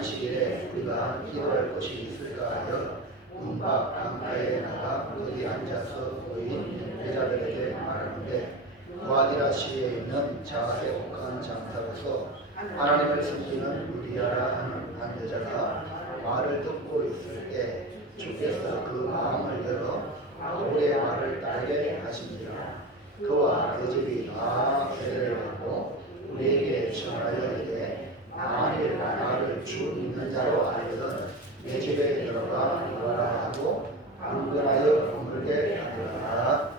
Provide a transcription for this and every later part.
안식일에 우리가 기도할 곳이 있을까 하여 문밖 강가에 나가 어디 앉아서 보인 여자들에게 말하는데 무아디라 시에 있는 자아의 옥한 장사로서 하나님을 섬기는 루디아라 하는 한 여자가 말을 듣고 있을 때 주께서 그 마음을 열어 바울의 말을 따르게 하십니다. 그와 그 집이 다 세례를 받고 우리에게 전하여 이르되 만일 나를 주 믿는 자로 알거든 내 집에 들어가 누워라 하고 안근하여 머물게 하리라.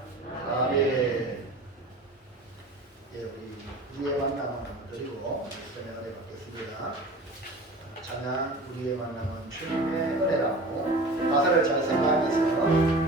아멘. 우리의 만남은 드리고 말씀의 은혜 받겠습니다. 찬양 우리의 만남은 주님의 은혜라고 가사를 잘 생각하면서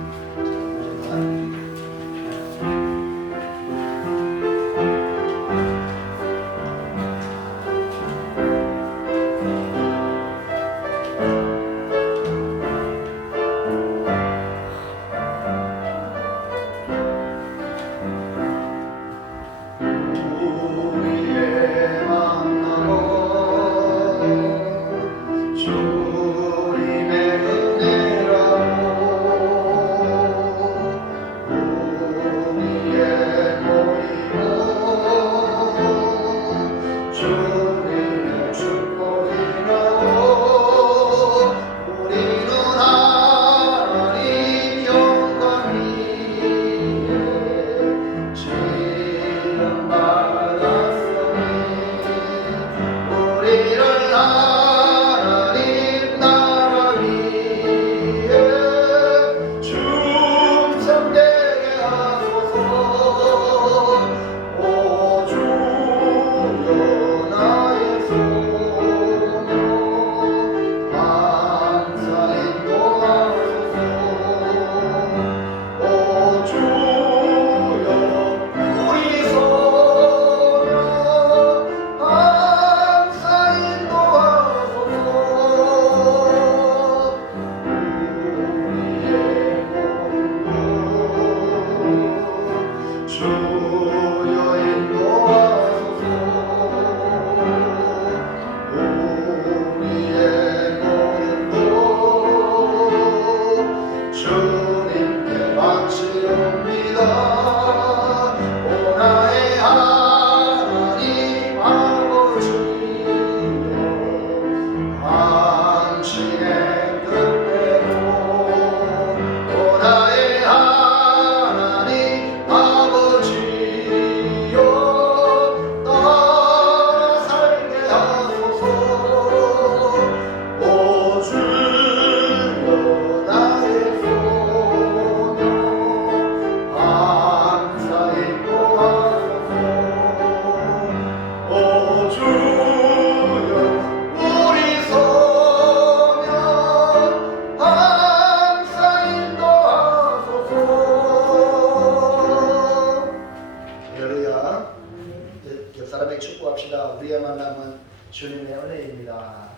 주님의 은혜입니다.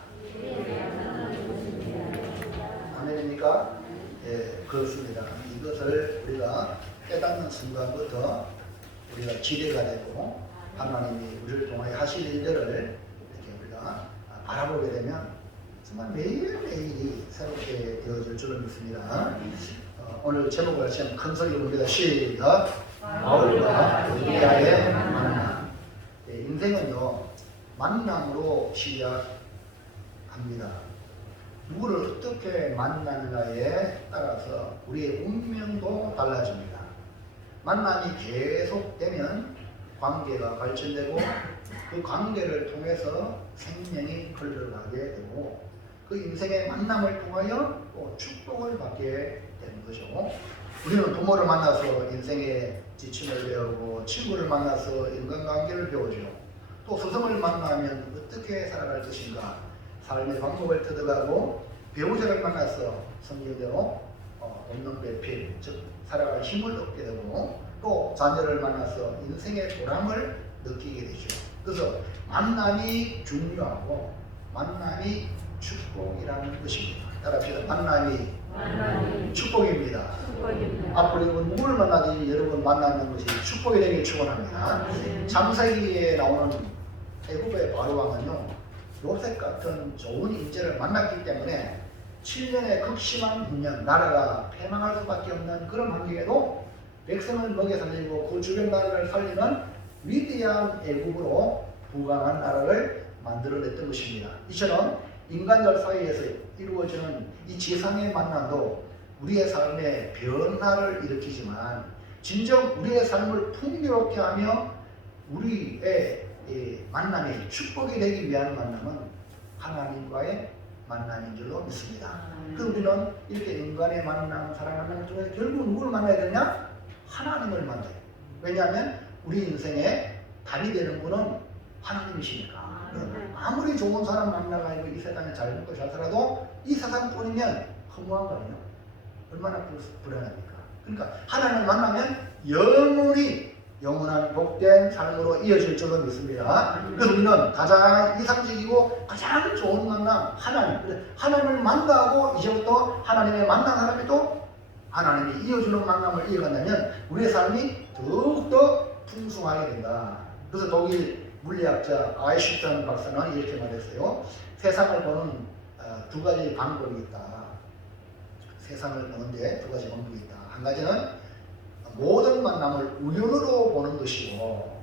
아멘입니까? 예, 그렇습니다. 이것을 우리가 깨닫는 순간부터 우리가 기대가 되고 하나님이 우리를 통하여 하실 일들을 이렇게 우리가 바라보게 되면 정말 매일매일이 새롭게 되어질 줄을 믿습니다. 오늘 제목을 지금 큰 소리로 봅니다. 시작! 바울과 루디아의 만남. 예, 인생은요 만남으로 시작합니다. 누구를 어떻게 만나느냐에 따라서 우리의 운명도 달라집니다. 만남이 계속되면 관계가 발전되고 그 관계를 통해서 생명이 흘러가게 되고 그 인생의 만남을 통하여 또 축복을 받게 되는 거죠. 우리는 부모를 만나서 인생의 지침을 배우고 친구를 만나서 인간관계를 배우죠. 또 스승을 만나면 어떻게 살아갈 것인가 삶의 방법을 터득하고 배우자를 만나서 성경대로 돕는 배필 즉 살아갈 힘을 얻게 되고 또 자녀를 만나서 인생의 보람을 느끼게 되죠. 그래서 만남이 중요하고 만남이 축복이라는 것입니다. 따라합시다. 만남이 축복입니다. 앞으로 여러분 누구를 만나든지 여러분 만나는 것이 축복이 되길 축원합니다. 창세기에 나오는 애굽의 바로왕은요 요셉 같은 좋은 인재를 만났기 때문에 7년의 극심한 훈련, 나라가 패망할 수밖에 없는 그런 환경에도 백성을 먹여 살리고 그 주변 나라를 살리는 위대한 애국으로 부강한 나라를 만들어냈던 것입니다. 이처럼 인간들 사이에서 이루어지는 이 지상의 만남도 우리의 삶에 변화를 일으키지만 진정 우리의 삶을 풍요롭게 하며 우리의 만남이 축복이 되기 위한 만남은 하나님과의 만남인 줄로 믿습니다. 그래서 우리는 이렇게 인간의 만남, 사람 만남 중에서 결국 누구를 만나야 되냐? 하나님을 만나요. 왜냐하면 우리 인생에 답이 되는 분은 하나님이시니까. 아무리 좋은 사람 만나가지고 이 세상에 잘 먹고 잘 살아도 이 세상뿐이면 허무한 거 아니에요? 얼마나 불안합니까? 그러니까 하나님을 만나면 영원한 복된 삶으로 이어질 줄로 믿습니다. 그래서 우리는 가장 이상적이고 가장 좋은 만남, 하나님. 하나님을 만나고 이제부터 하나님의 만난 사람이 또 하나님이 이어주는 만남을 이어간다면 우리의 삶이 더욱더 풍성하게 된다. 그래서 독일 물리학자 아이슈탄 박사는 이렇게 말했어요. 세상을 보는 두 가지 방법이 있다. 세상을 보는데 두 가지 방법이 있다. 한 가지는 모든 만남을 우연으로 보는 것이고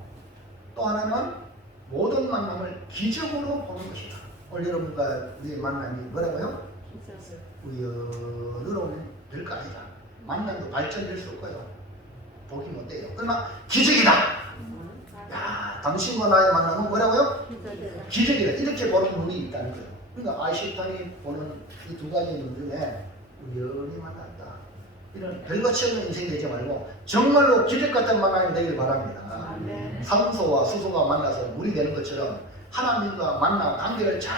또 하나는 모든 만남을 기적으로 보는 것이다. 오늘 여러분과 우리의 만남이 뭐라고요? 우연으로 될 거 아니다. 만남도 발전될 수 없고요. 보기 못 돼요. 그러나 기적이다. 야, 당신과 나의 만남은 뭐라고요? 기적이다. 이렇게 보는 눈이 있다는 거예요. 그러니까 아인슈타인이 보는 이 두 가지 눈 중에 우연히 만났다. 이런 별것이 없는 인생이 되지 말고 정말로 기적 같은 만남이 되길 바랍니다. 산소와 수소가 만나서 물이 되는 것처럼 하나님과 만남 관계를 잘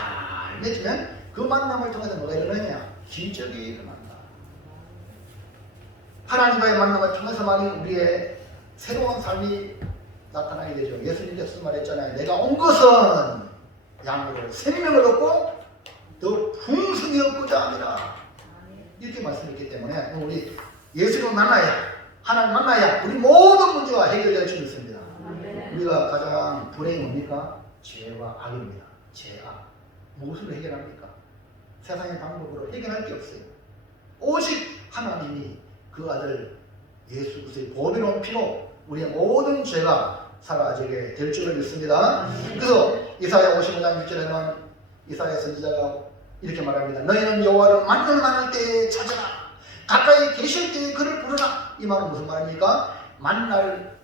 맺으면 그 만남을 통해서 뭐가 일어나냐? 기적이 일어난다. 하나님과의 만남을 통해서만이 우리의 새로운 삶이 나타나게 되죠. 예수님께서 말했잖아요. 내가 온 것은 양으로 생명을 얻고 더 풍성히 얻고자 합니다. 이렇게 말씀했기 때문에 우리 예수를 만나야, 하나님 만나야 우리 모든 문제가 해결될 수 있습니다. 우리가 가장 불행이 뭡니까? 죄와 악입니다. 죄악. 무엇으로 해결합니까? 세상의 방법으로 해결할 게 없어요. 오직 하나님이 그 아들 예수 그리스도의 보배로운 피로 우리의 모든 죄가 사라지게 될 줄을 믿습니다. 그래서 이사야 55장 6절에는 이사야 선지자가 이렇게 말합니다. 너희는 여호와를 만날 때에 찾아라. 가까이 계실 때에 그를 부르라. 이 말은 무슨 말입니까?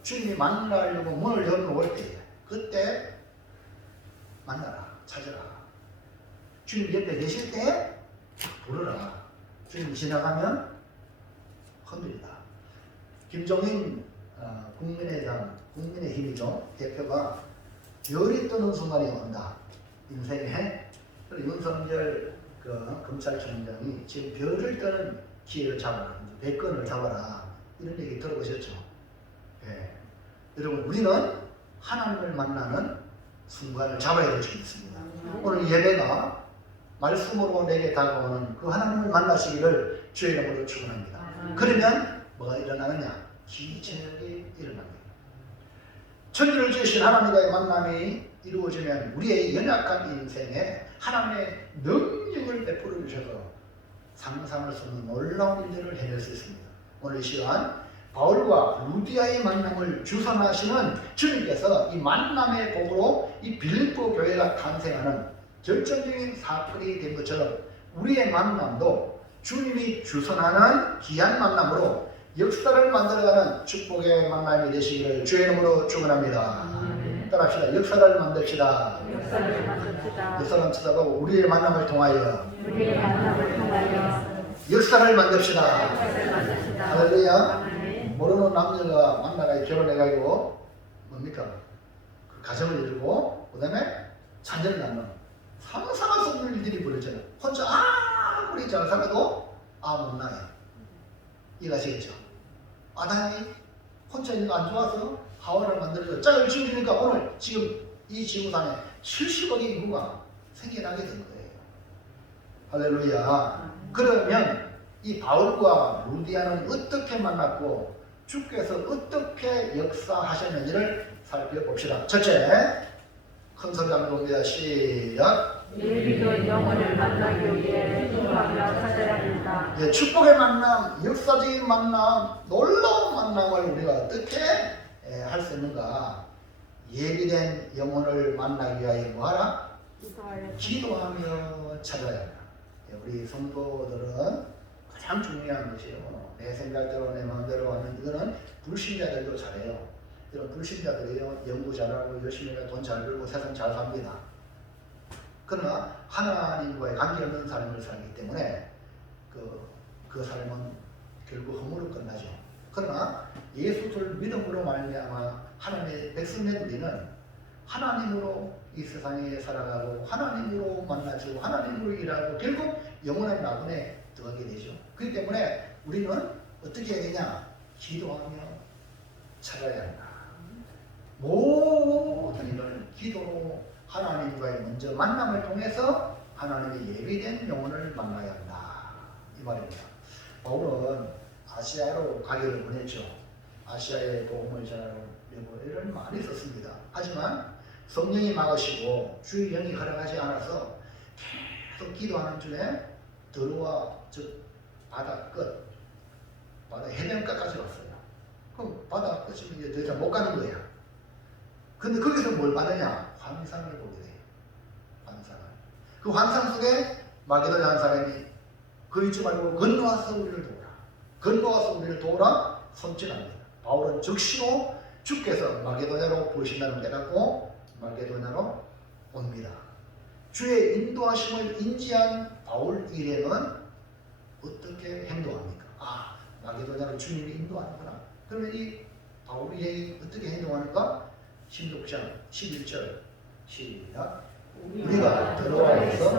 주님이 만나려고 문을 열어놓을 때 그때 만나라. 찾아라. 주님 옆에 계실 때 부르라. 주님 지나가면 흔들리다. 김종인 국민의힘이죠. 대표가 별이 뜨는 순간이 온다. 인생에. 윤석열 검찰총장이 지금 별을 뜨는 기회를 잡아라. 대권을 잡아라. 이런 얘기 들어보셨죠? 예. 여러분 우리는 하나님을 만나는 순간을 잡아야 될 줄 믿습니다. 오늘 예배가 말씀으로 내게 다가오는 그 하나님을 만나시기를 주의 이름으로 축원합니다. 그러면 뭐가 일어나느냐? 기적이 일어납니다. 천지를 지으신 하나님과의 만남이 이루어지면 우리의 연약한 인생에 하나님의 능력을 베풀어 주셔서 상상할 수 없는 놀라운 일들을 해낼 수 있습니다. 오늘 이 시간 바울과 루디아의 만남을 주선하시는 주님께서 이 만남의 복으로 이 빌립보 교회가 탄생하는 결정적인 사건이 된 것처럼 우리의 만남도 주님이 주선하는 귀한 만남으로 역사를 만들어가는 축복의 만남이 되시기를 주의 이름으로 축원합니다. 따라합시다. 역사를 만듭시다. 역사를 쳐다보고 우리의 만남을 통하여 역사를 만듭시다. 할렐루야. 모르는 남녀가 만나가 결혼해가지고 뭡니까? 그 가정을 이루고 그 다음에 자녀를 낳는 상상할 수 없는 일들이 벌어져요. 혼자 아무리 잘 살아도 못 나요. 이해가시겠죠? 아담이 혼자 있는 거 안 좋아서 하와를 만들어서 짝을 지으니까 오늘 지금 이 지구상에 70억의 인구가 생겨나게 된 거예요. 할렐루야. 그러면 이 바울과 루디아는 어떻게 만났고 주께서 어떻게 역사하셨는지를 살펴봅시다. 첫째, 큰 소리 한번 봅니다. 시작. 예비된 영혼을 만나기 위해 기도하며 찾아야 한다. 예, 축복의 만남, 역사적인 만남, 놀라운 만남을 우리가 어떻게 할 수 있는가? 예비된 영혼을 만나기 위하여 뭐하라? 기도하며 찾아야 한다. 예, 우리 성도들은 가장 중요한 것이요. 내 생각대로 내 마음대로 하는 이거는 불신자들도 잘해요. 이런 불신자들이요, 연구 잘하고 열심히 해서 돈 잘 벌고 세상 잘 삽니다. 그러나 하나님과의 관계없는 삶을 살기 때문에 그 삶은 결국 허무로 끝나죠. 그러나 예수를 믿음으로 말미암아 하나님의 백성된 우리는 하나님으로 이 세상에 살아가고 하나님으로 만나주고 하나님으로 일하고 결국 영원한 나군에 들어가게 되죠. 그렇기 때문에 우리는 어떻게 해야 되냐? 기도하며 찾아야 한다. 모든 일을 기도로 하나님과의 먼저 만남을 통해서 하나님의 예비된 영혼을 만나야 한다. 이 말입니다. 바울은 아시아로 가기를 원했죠. 아시아에 도움을 전하려고 애를 많이 썼습니다. 하지만 성령이 막으시고 주의 영이 허락하지 않아서 계속 기도하는 중에 드로아 즉 바다 끝, 바다 해변가까지 왔어요. 그럼 바다 끝이면 이제 더 이상 못 가는 거야. 근데 거기서 뭘 받느냐? 환상을 보게 돼요. 환상을. 그 환상 속에 마게도냐 한 사람이 그 잊지 말고 건너와서 우리를 도우라. 건너와서 우리를 도우라 선언합니다. 바울은 즉시로 주께서 마게도냐로 보신다는 걸 깨닫고 마게도냐로 옵니다. 주의 인도하심을 인지한 바울 일행은 어떻게 행동합니까? 아, 마게도냐로 주님이 인도하는구나. 그러면 이 바울 일행이 어떻게 행동하는가? 16장 11절 시작. 우리가 드로아에서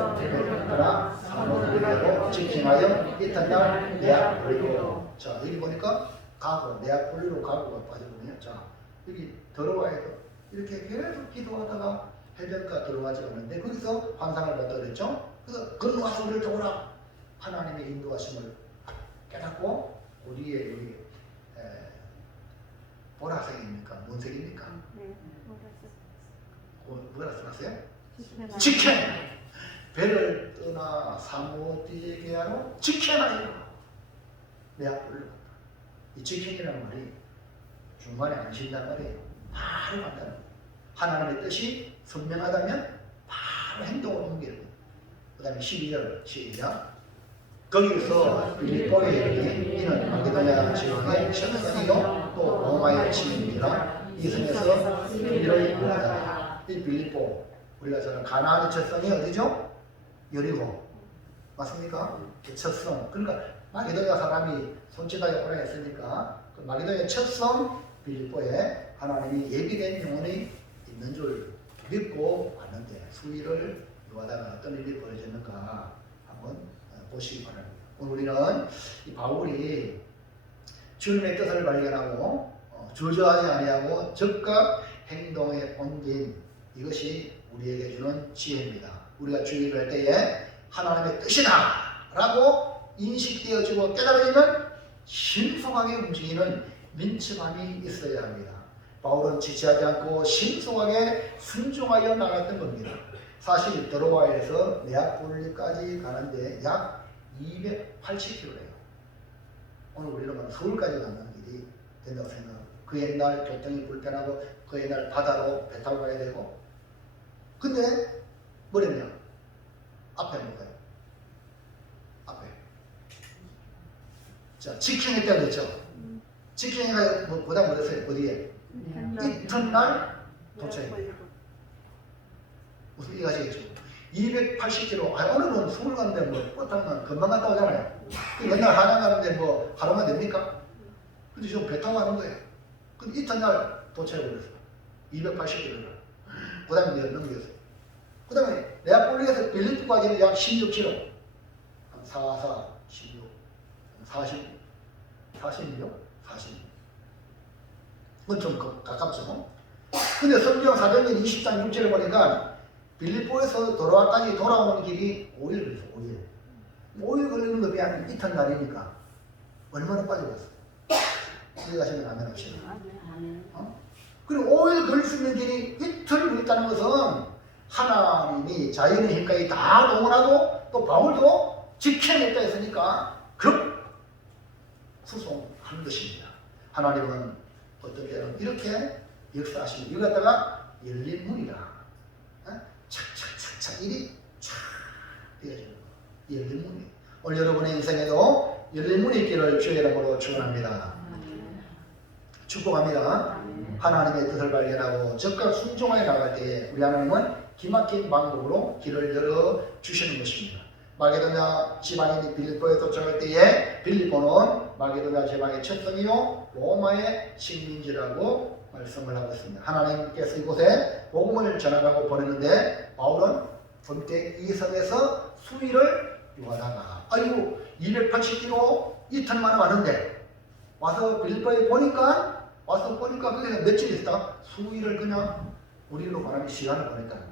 떠나 사모드리아로 직행하여 이튿날 네아폴리로. 자, 여기 보니까 가고 네아폴리로 가고가 빠지거든요. 자, 여기 드로아에서 이렇게 계속 기도하다가 해변가 들어가지 않는데 거기서 환상을 받다 그랬죠. 그래서 건너와서 우리를 도우라. 하나님의 인도하심을 깨닫고 우리의 여기 보라색입니까? 뭔 색입니까? 뭐라 써놨어요? 직행! 배를 떠나 사모디게아로 직행하여 네아폴리로 갔다. 이 직행이라는 말이 중간에 안 쉰단 말이에요. 바로 간다는 거예요. 하나님의 뜻이 선명하다면 바로 행동을 옮기는 거예요. 그 다음에 12절 시작. 거기서 빌립보에 이르니 이는 마게도냐 지방의 첫선이요 또 로마의 지인이라 이 성에서 빌립보를 보내다. 이 빌립보 우리가 저는 가나안의 첫성이 어디죠? 여리고 맞습니까? 그 첫성. 그러니까 마게도냐 사람이 손짓하여 오라 했으니까 그 마게도냐 첫성 빌립보에 하나님이 예비된 영혼이 있는 줄 믿고 왔는데 수위를 요하다가 어떤 일이 벌어졌는가 한번 보시기 바랍니다. 오늘 우리는 이 바울이 주님의 뜻을 발견하고 주저하지 아니하고 즉각 행동에 옮긴 이것이 우리에게 주는 지혜입니다. 우리가 주의를 할 때에 하나님의 뜻이다 라고 인식되어지고 깨달아지면 신속하게 움직이는 민첩함이 있어야 합니다. 바울은 지체하지 않고 신속하게 순종하여 나갔던 겁니다. 사실 드로아에서 네아폴리까지 가는데 약 280km래요. 오늘 우리는 서울까지 가는 길이 된다고 생각합니다. 그 옛날 교통이 불편하고 그 옛날 바다로 배 타고 가야 되고 근데 뭐랬냐? 앞에 뭐가요? 앞에 자 직행했다고 그랬죠? 직행해가 보다 못했어요. 어디에? 이튿날 도착해요. 무슨 이해 가시겠죠? 280km. 아, 오늘은 서울 가는데 뭐 버스 타면 금방 갔다 오잖아요. 옛날 한양 가는데 뭐 하루만 됩니까? 근데 지금 배 타고 가는 거예요. 근데 이튿날 도착해 버렸어요. 280km. 그 다음에 내가 넘겼어요. 그 다음에 네아폴리에서 빌립보까지는 약 16km. 한 4, 16, 40, 46? 40. 그건 좀 가깝죠. 근데 성경 사도행전 20장 6절을 보니까 빌립보에서 도로아까지 돌아오는 길이 5일 걸렸어. 5일. 5일 걸리는 거 비하면 이튿날이니까 얼마나 빨리 갔어. 이해가시면 아멘 합시다. 그리고 5일 걸릴 수 있는 길이 이틀 걸렸다는 것은 하나님이 자연의 힘까지 다 동원하고 또 바울도 지켜냈다 했으니까 후송하는 것입니다. 하나님은 어떤 때는 이렇게 역사하시는 이거 갖다가 열린 문이다. 착착착착 일이 착 되어지는 거. 열린 문이. 오늘 여러분의 인생에도 열린 문이 있기를 주의 이름으로 축원합니다. 축복합니다. 하나님의 뜻을 발견하고 적극 순종하여 나갈 때에 우리 하나님은 기막힌 방법으로 길을 열어 주시는 것입니다. 마게도냐 지방인 빌립보에 도착할 때에 빌립보는 마게도냐 지방의 첫 성이요 로마의 식민지라고 말씀을 하고 있습니다. 하나님께서 이곳에 복음을 전하라고 보냈는데 바울은 본때 이 섬에서 수일을 요하다가 아이고 280km 이틀 만에 왔는데 와서 빌립보에 보니까 거기서 며칠 있다가 수일을 그냥 우리로 말하면 시간을 보냈다는 거예요.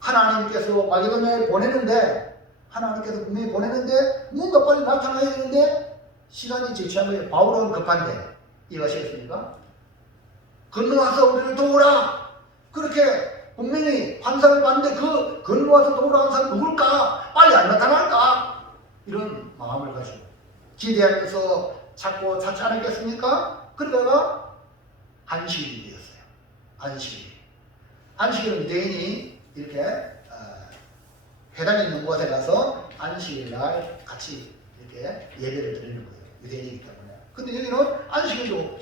하나님께서 마게도냐에 보내는데 하나님께서 분명히 보내는데 뭔가 빨리 나타나야 되는데 시간이 지체한 거예요. 바울은 급한데 이해하시겠습니까? 건너와서 우리를 도우라 그렇게 분명히 환상을 봤는데 그 건너와서 도우라는 사람 누굴까? 빨리 안 나타날까? 이런 마음을 가지고 기대하면서 찾고 찾지 않았겠습니까? 그러다가 안식일이 되었어요. 안식일은 유대인이 이렇게 회당이 있는 곳에 가서 안식일 날 같이 이렇게 예배를 드리는 거예요. 유대인이기 때문에. 근데 여기는 안식일도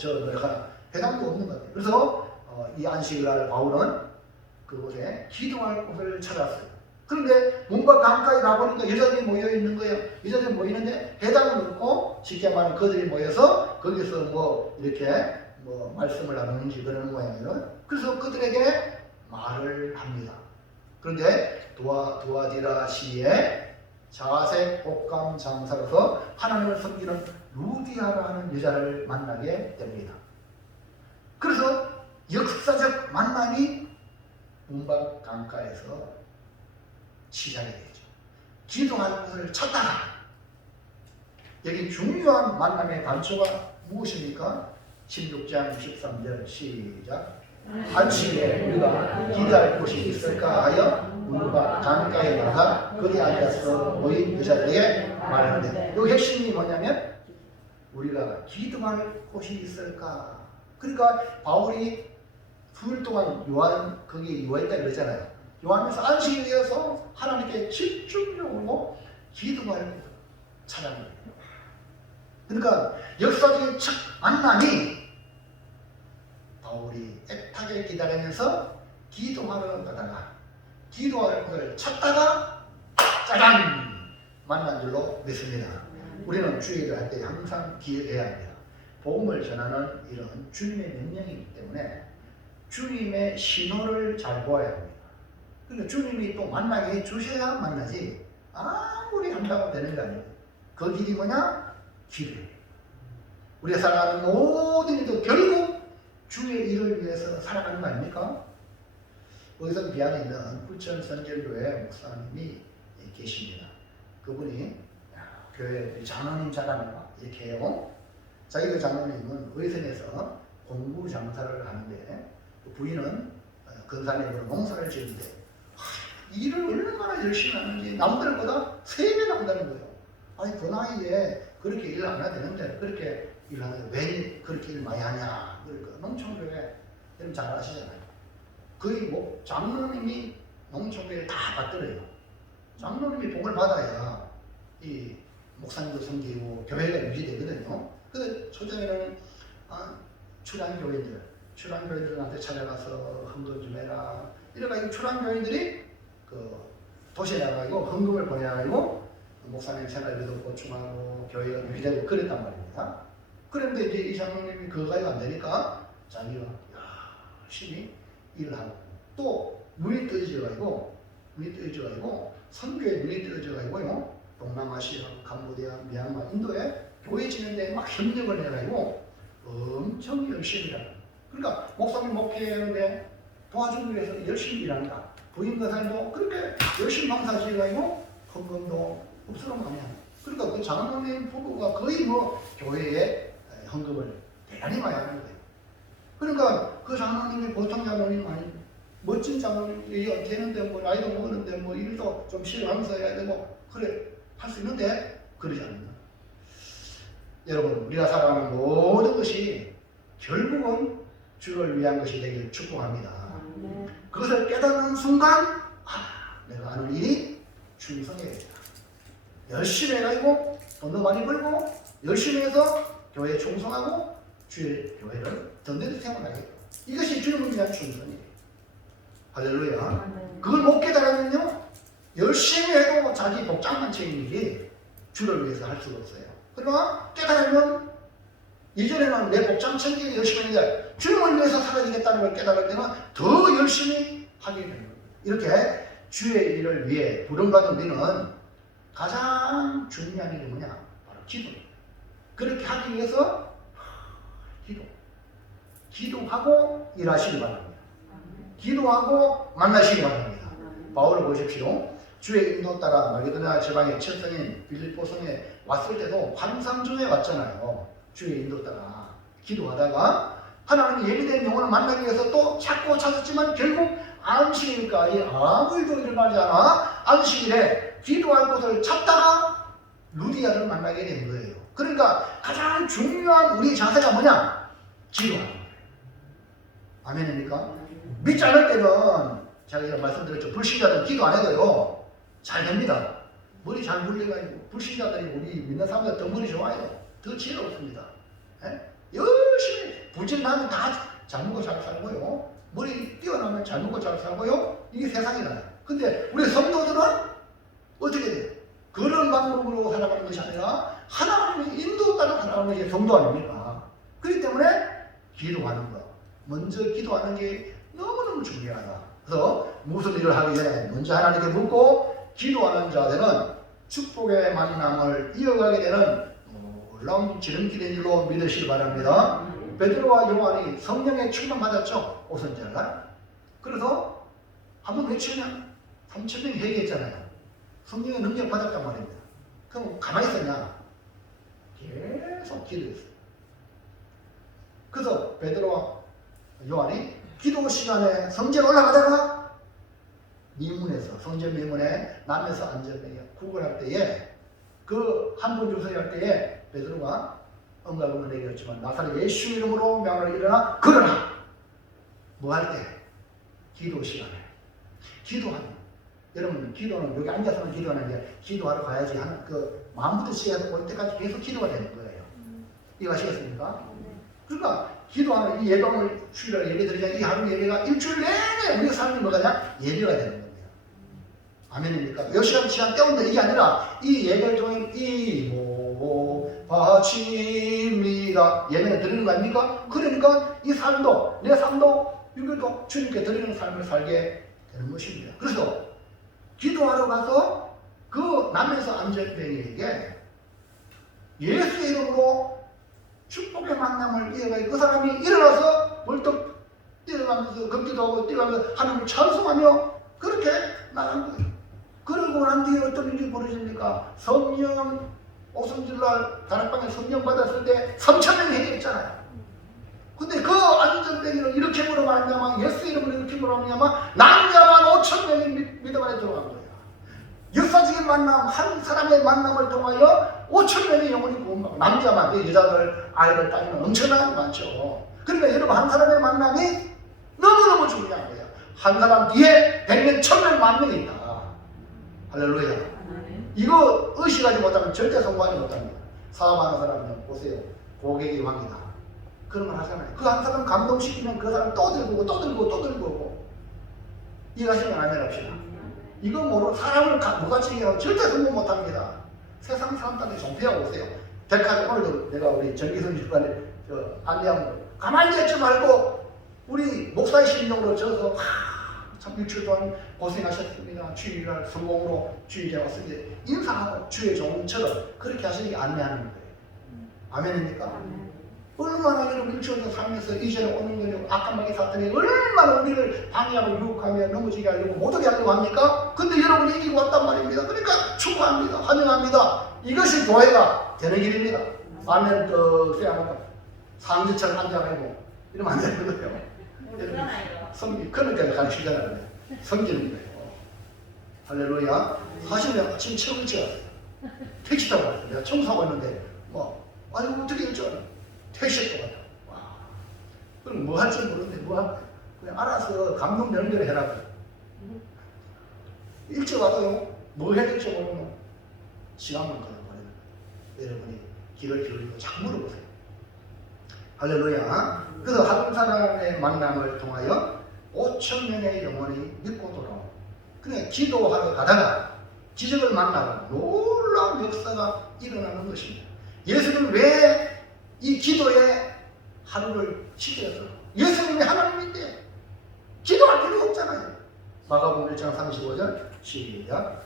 회당도 없는 것 같아요. 그래서 이 안식일 날 바울은 그곳에 기도할 곳을 찾았어요. 그런데 문과 강가에 가보니까 여자들이 모여 있는 거예요. 여자들이 모이는데 회당은 없고 쉽게 말하면 그들이 모여서 거기서 이렇게 말씀을 나누는지 그러는 모양이에요. 그래서 그들에게 말을 합니다. 그런데 두아디라 자색 옷감 장사로서 하나님을 섬기는 루디아라는 여자를 만나게 됩니다. 그래서 역사적 만남이 문박 강가에서 시작이 되죠. 기도할 곳을 찾다가 여기 중요한 만남의 단초가 무엇입니까? 16장 13절 시작. 안식일에 우리가 기도할 곳이 있을까 하여 문과 강가에 나가 거기 앉아서 모인 여자들에게 말하는데 이 핵심이 뭐냐면 우리가 기도할 곳이 있을까. 그러니까 바울이 수일 동안 거기 요한했다 그러잖아요. 요한에서 안식일에 대해서 하나님께 집중적으로 기도할 곳을 찾아낸 거예요. 그러니까 역사적인 첫 만남이 바울이 애타게 기다리면서 기도하러 가다가 기도할 곳을 찾다가 짜잔 만난 줄로 믿습니다. 우리는 주일을 할 때 항상 기억해야 합니다. 복음을 전하는 일은 주님의 명령이기 때문에 주님의 신호를 잘 보아야 합니다. 그러니까 주님이 또 만나게 해주셔야 만나지 아무리 한다고 되는 게 아니에요. 그 길이 뭐냐? 기도예요. 우리가 살아가는 모든 일도 결국 주의 일을 위해서 살아가는 거 아닙니까? 의성 비안에 있는 부천 선결교회 목사님이 계십니다. 그분이 교회 장로님 자랑을 이렇게 해요. 자기 장로님은 의성에서 공부 장사를 하는데 부인은 건산에 농사를 지는데 일을 얼마나 열심히 하는지 남들보다 3배 한다는 거예요. 아니 그 나이에 그렇게 일 안 해야 되는데 그렇게 일하는데 왜 그렇게 일 많이 하냐. 그러니까 농촌교회 여러분 잘 아시잖아요. 거의 장로님이 농촌교회를 다 받들어요. 장로님이 복을 받아야 이 목사님도 섬기고 교회가 유지되거든요. 근데 초장에는 출안교인들한테 찾아가서 헌금 좀 해라. 이래가지고 출안교인들이 그 도시에 나가고 헌금을 보내가지고 목사님 생활비도 보충하고 교회가 유지되고 그랬단 말입니다. 그런데 이제 이 장로님이 그거가 안 되니까 자기가 열심히 일을 하고 또 눈이 떠져가지고 선교에 눈이 떠져가지고요. 동남아시아, 캄보디아, 미얀마, 인도에 교회 지는데 막 협력을 해가지고 엄청 열심히 일하는. 그러니까 목사님 목회하는데 도와주기 위해서 열심히 일한다. 부인 거사님도 그렇게 열심히 농사 지어가지고 헌금도 없으면 많이 합니다. 그러니까 그 장로님 부부가 거의 교회에 헌금을 대단히 많이 하는 거예요. 그러니까 그 장로님이 보통 장로님 아니 멋진 장을 되는데 뭐 나이도 먹었는데 뭐 일도 좀 쉬어가면서 해야 되고 그래 할 수 있는데 그러지 않는다. 여러분 우리가 살아가는 모든 것이 결국은 주를 위한 것이 되기를 축복합니다. 그것을 깨닫는 순간 내가 하는 일이 충성해야겠다. 열심히 해가지고 돈도 많이 벌고 열심히 해서 교회에 충성하고 주의 교회를 든든히 세워나가겠다. 이것이 주님을 위한 충성이에요. 할렐루야. 그걸 못 깨달으면요 열심히 해도 자기 복장만 챙기지 주를 위해서 할 수가 없어요. 그러나 깨달으면 이전에는 내 복장 챙기기 열심히 했는데 주님을 위해서 살아야겠다는 걸 깨달을 때는 더 열심히 하게 되는 거예요. 이렇게 주의 일을 위해 부름받은 우리는 가장 중요한 일이 뭐냐? 바로 기도입니다. 그렇게 하기 위해서 기도하고 일하시기 바랍니다. 기도하고 만나시기 바랍니다. 바울을 보십시오. 주의 인도 따라 마게도냐 지방의 칠성인 빌립보성에 왔을 때도 환상 중에 왔잖아요. 주의 인도 따라 기도하다가 하나님의 예비된 영혼을 만나기 위해서 또 찾고 찾았지만 결국 안식일까지 아무 일도 일어나지 않아 안식일에 기도할 곳을 찾다가 루디아를 만나게 된 거예요. 그러니까 가장 중요한 우리 자세가 뭐냐? 기도하는 거예요. 아멘입니까? 믿지 않을 때는 제가 말씀드렸죠. 불신자들은 기도 안 해도요 잘 됩니다. 머리 잘 굴려가지고 불신자들이 우리 믿는 사람들 더 머리 좋아요. 더 지혜롭습니다. 열심히 불신나면 다 잘 먹고 잘 살고요. 머리 뛰어나면 잘 먹고 잘 살고요. 이게 세상이라요. 근데 우리 성도들은 어떻게 돼요? 그런 방법으로 살아가는 것이 아니라 하나님의 인도 따라 살아가는 것이 성도 아닙니까? 그렇기 때문에 기도하는 거. 먼저 기도하는 게 너무너무 중요하다. 그래서 무슨 일을 하기 전에 먼저 하나님께 묻고 기도하는 자들은 축복의 만남을 이어가게 되는 놀라운 지름길인 줄로 믿으시기 바랍니다. 베드로와 요한이 성령의 충만 받았죠. 오순절날. 그래서 한번 외치면 3,000명이 회개했잖아요. 성령의 능력 받았단 말입니다. 그럼 가만히 있었냐? 계속 기도했어요. 그래서 베드로와 요한이 기도 시간에 성전 올라가다가 미문에서 성전 미문에 남에서 안전하게 구걸할 때에 그 한 분 주소리 할 때에 베드로가 언각음을 내렸지만 나사렛 예수 이름으로 명을 일어나 걸어라. 뭐 할 때? 기도 시간에 기도하는. 여러분 기도는 여기 앉아서는 기도하는 게 기도하러 가야지 하는 그 마음부터 시작해서 올 때까지 계속 기도가 되는 거예요. 이해하시겠습니까? 그러니까 기도하는 이 예배를 주일날 예배 드리자 이 하루 예배가 일주일 내내 우리 삶이 뭐가냐? 예배가 되는 겁니다. 아멘입니까? 몇 시간 때운다 이게 아니라 이 예배를 통해 바칩니다. 예배는 드리는 거 아닙니까? 그러니까 이 삶도 내 삶도 이것도 주님께 드리는 삶을 살게 되는 것입니다. 그래서 기도하러 가서 그 남에서 안전뱅이에게 예수의 이름으로 축복의 만남을 이어가야 그 사람이 일어나서 벌떡 뛰어가면서 걷기도 하고 뛰어가면서 하나님을 찬송하며 그렇게 나간 거예요. 그러고 난 뒤에 어떤 일이 벌어집니까? 성령 오순절날 다락방에 성령 받았을 때 3,000명이 회개했잖아요. 근데 그 안전뱅이를 이렇게 물어봤냐면 예수 이름으로 이렇게 물어봤냐면 남자만 5,000명이 믿음 안에 들어간 거예요. 역사적인 만남, 한 사람의 만남을 통하여 5,000명의 영혼이 구원받고 남자만, 여자들, 아이들 따지면 엄청나게 많죠. 그러니까 여러분 한 사람의 만남이 너무너무 중요한 거예요. 한 사람 뒤에 100명, 1,000명, 10,000명이 있다. 할렐루야. 이거 의식하지 못하면 절대 성공하지 못합니다. 사업하는 사람은 보세요. 고객이 왕이다. 그런 걸 하잖아요. 그 한 사람 감동시키면 그 사람 또 들고 또 들고 또 들고. 이해하시면 아멘 합시다. 이거 모르고 사람을 무가치 얘기하면 절대 성공 못합니다. 세상 사람들한테 정패하고 오세요. 백화점 오늘도 내가 우리 정기선 집안에 안내하면 가만히 있지 말고 우리 목사의 심정으로 져서 참 일주일 동안 고생하셨습니다. 주일날 성공으로 주일에 왔을 때 인사하고 주의 종처럼 그렇게 하시는 게 안내하는 거예요. 아멘입니까? 얼마나 여러분 일주일 동안 살면서 이전에 오는 거냐고 악감하게 샀더니 얼마나 우리를 방해하고 유혹하며 넘어지게 하려고 못하게 하려고 합니까? 근데 여러분이 이기고 왔단 말입니다. 그러니까 축하합니다. 환영합니다. 이것이 교회가 되는 길입니다. 아멘 떡 세하고 상주처럼 앉아가지고 이러면 안 되는 거예요. 그러니까 가르치잖아요. 섬기는 거예요. 할렐루야. 사실은 아침 체험을 찍었어요. 택시 타고 왔어요. 내가 청소하고 있는데 아니 어떻게 될 줄 알아? 택시 타고 왔다. 와. 그럼 뭐 할 줄 모르는데 그냥 알아서 감동되는 대로 해라. 일찍 와도요. 뭐 해야 될지 모르면 시간만 걸어버려요. 여러분이 길을 기울이고 자꾸 물어보세요. 할렐루야. 그래서 한 사람의 만남을 통하여 5천 명의 영혼이 믿고 돌아오고, 그러니까 기도하러 가다가 기적을 만나고 놀라운 역사가 일어나는 것입니다. 예수는 왜 이 기도에 하루를 지켰어요? 예수님이 하나님인데 기도할 필요가 없잖아요. 마가복음 1장 35절 시작.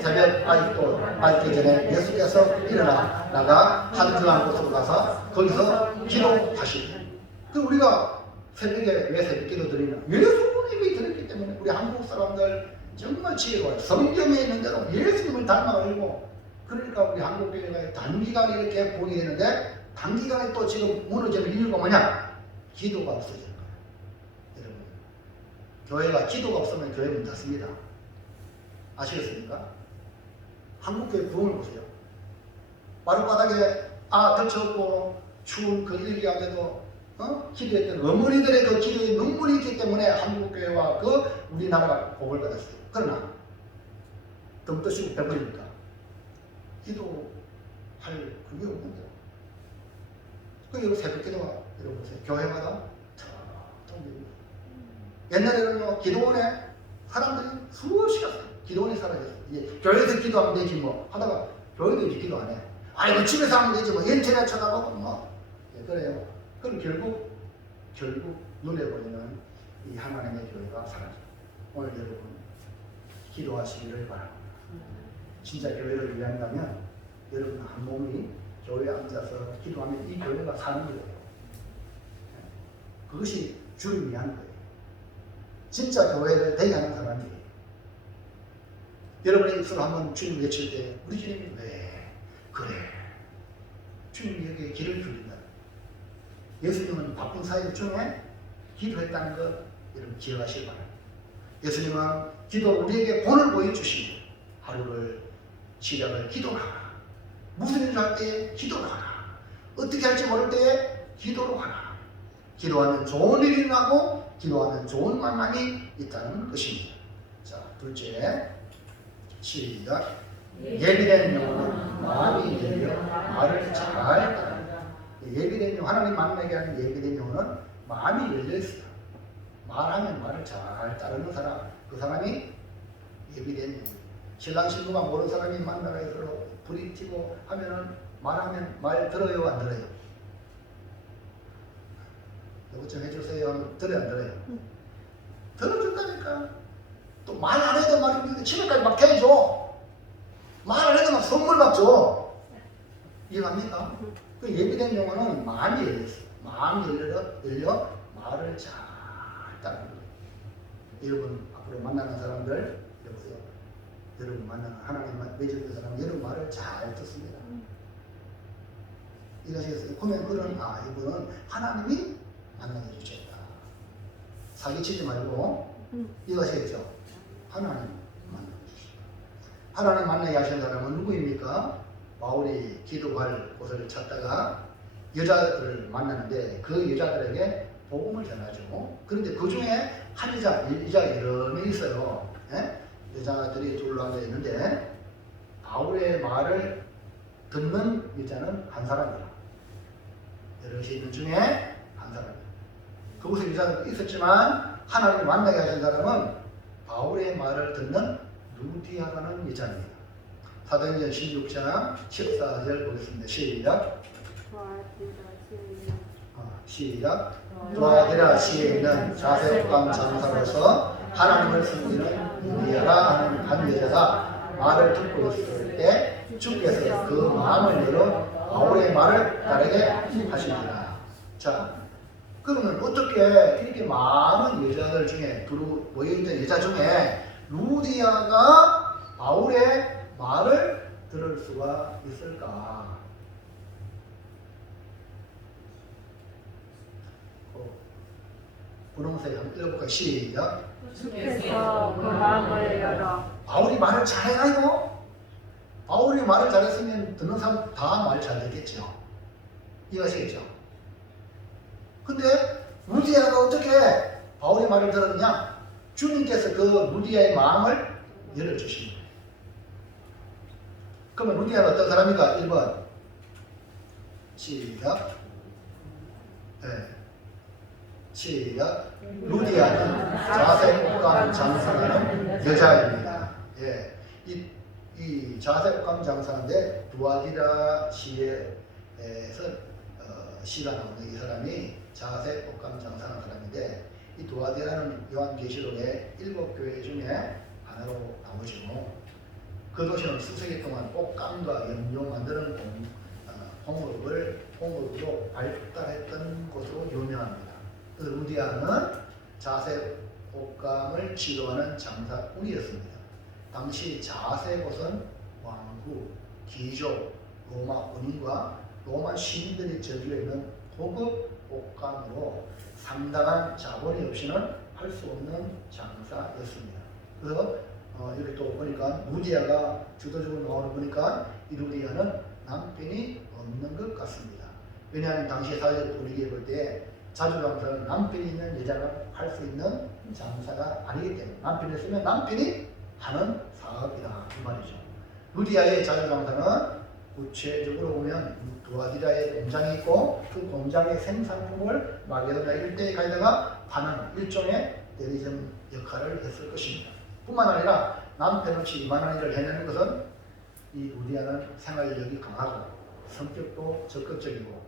새벽 아직도 밝기 전에 예수께서 일어나다가 한중한 곳으로 가서 거기서 기도하시니. 그 우리가 새벽에 왜 새벽 기도 드리냐? 예수님이 드렸기 때문에. 우리 한국 사람들 정말 지혜로워요. 성경에 있는 대로 예수님을 닮아가지고, 그러니까 우리 한국 교회가 단기간에 이렇게 보게 되는데, 단기간에 또 지금 무너지는 이유가 뭐냐? 기도가 없어지는 거예요. 여러분, 교회가 기도가 없으면 교회 문 닫습니다. 아시겠습니까? 한국교회 부흥을 보세요. 마룻바닥에 덜쳐없고 추운 그 일기함에도 기도했던 어머니들의 그 기도에 눈물이 있기 때문에 한국교회와 그 우리나라가 복을 받았어요. 그러나 덤 뜨시고 배부르니까 기도할 그게 없는데, 그 새벽 기도가 여러분 보세요. 교회마다 텅텅. 옛날에는요, 기도원에 사람들이 수없이 갔어요. 기도원이 사라졌어요. 이제 교회에서 기도하면 되지 뭐 하다가 교회도 이제 기도 안 해. 아이고 집에서 하면 되지 뭐 인터넷 쳐다보고 뭐. 그래요. 그럼 결국 눈에 보이는 이 하나님의 교회가 사라져요. 오늘 여러분 기도하시기를 바랍니다. 진짜 교회를 위한다면 여러분 한 몸이 교회에 앉아서 기도하면 이 교회가 사는 거예요. 그것이 주를 위한 거예요. 진짜 교회를 되게 하는 사람들이. 여러분의 입술로 한번 주님 외칠 때 우리 주님이 왜 그래? 주님이 여기에 길을 줄인다. 예수님은 바쁜 사역 중에 기도했다는 것 여러분 기억하시기 바랍니다. 예수님은 기도 우리에게 본을 보여주시고 하루를 시작을 기도로 하라. 무슨 일을 할 때 기도로 하라. 어떻게 할지 모를 때에 기도로 하라. 기도하면 좋은 일이 나고 기도하면 좋은 만남이 있다는 것입니다. 자, 둘째 시작. 예비된 영혼은 마음이 열려 말을 잘 따른다. 예비된 영, 하나님 만나게 하는 예비된 영혼은 마음이 열려 있어요. 말하면 말을 잘 따르는 사람, 그 사람이 예비된 영혼. 신랑 신부가 모르는 사람이 만나서 서로 불이 튀고 하면은 말하면 말 들어요, 안 들어요? 이것 좀 해주세요 하면 들어요, 안 들어요? 들어준다니까. 또 말 안 해도 말입니다. 집에까지 막 대줘. 말 안 해도 막 선물 막 줘. 이해갑니까? 그 예비된 영혼은 마음이 열렸어요. 마음이 열려 말을 잘 따르는 거예요. 여러분 앞으로 만나는 사람들 여보세요. 여러분 만나는 하나님 맺은 사람 여러분 말을 잘 듣습니다. 이해하시겠어요? 그러면 그런 이분은 하나님이 만나게 주셨다. 사기치지 말고 이해하시겠죠? 하나님 만나게 주셨다. 하나님 만나게 하신 사람은 누구입니까? 바울이 기도할 곳을 찾다가 여자들을 만나는데 그 여자들에게 복음을 전하죠. 그런데 그 중에 한 여자 여러 명이 있어요. 예? 여자들이 둘러앉아 있는데 바울의 말을 듣는 여자는 한 사람이라. 여럿이 있는 중에 한 사람이라. 그곳에 여자도 있었지만 하나님을 만나게 하신 사람은 바울의 말을 듣는 루디아라는 여자입니다. 사도행전 16장 14절 보겠습니다. 시작. 시작. 도아디라 시에 있는 자색방 장사로서 하나님을 섬기는 루디아라 하는 한 여자가 말을 듣고 있을 때 주께서 그 마음을 열어 바울의 말을 따르게 하시니라. 자, 그러면 어떻게 이렇게 많은 여자들 중에 모여있는 여자 중에 루디아가 바울의 말을 들을 수가 있을까? 분홍색 한번 읽어볼까요? 시작. 주께서 그 마음을 열어 바울이 말을 잘해가지고 바울이 말을 잘했으면 듣는 사람 다 말 잘 듣겠죠. 이해하시겠죠? 근데 루디아가 어떻게 바울의 말을 들었느냐? 주님께서 그 루디아의 마음을 열어주신 거예요. 그러면 루디아는 어떤 사람인가? 1번 시작. 네. 시작. 루디아는 자색 옷감 장사하는 여자입니다. 예. 이 자색 옷감 장사인데 두아디라 시에서 시가 나오는 이 사람이 자색 옷감 장사하는 사람인데 이 두아디라는 요한계시록의 7교회 중에 하나로 나오죠. 그 도시는 수세기 동안 옷감과 염료 만드는 공업으로 발달했던 곳으로 유명합니다. 그 루디아는 자색 옷감을 지도하는 장사꾼이었습니다. 당시 자색 옷은 왕국, 귀족, 로마 군인과 로마 시민들이 즐겨 입는 고급 옷감으로 상당한 자본이 없이는 할 수 없는 장사였습니다. 그래서 여기 또 보니까 루디아가 주도적으로 나오는 보니까 이 루디아는 남편이 없는 것 같습니다. 왜냐하면 당시의 사회적 분위기에 볼 때 자주장사는 남편이 있는 여자가 할 수 있는 장사가 아니기 때문에 남편이 있으면 남편이 하는 사업이다 이 말이죠. 루디아의 자주장사는 구체적으로 보면 두아디라의 공장이 있고 그 공장의 생산품을 마게도냐 일대에 가다가 파는 일종의 대리점 역할을 했을 것입니다. 뿐만 아니라 남편 없이 이만한 일을 해내는 것은 이 루디아는 생활력이 강하고 성격도 적극적이고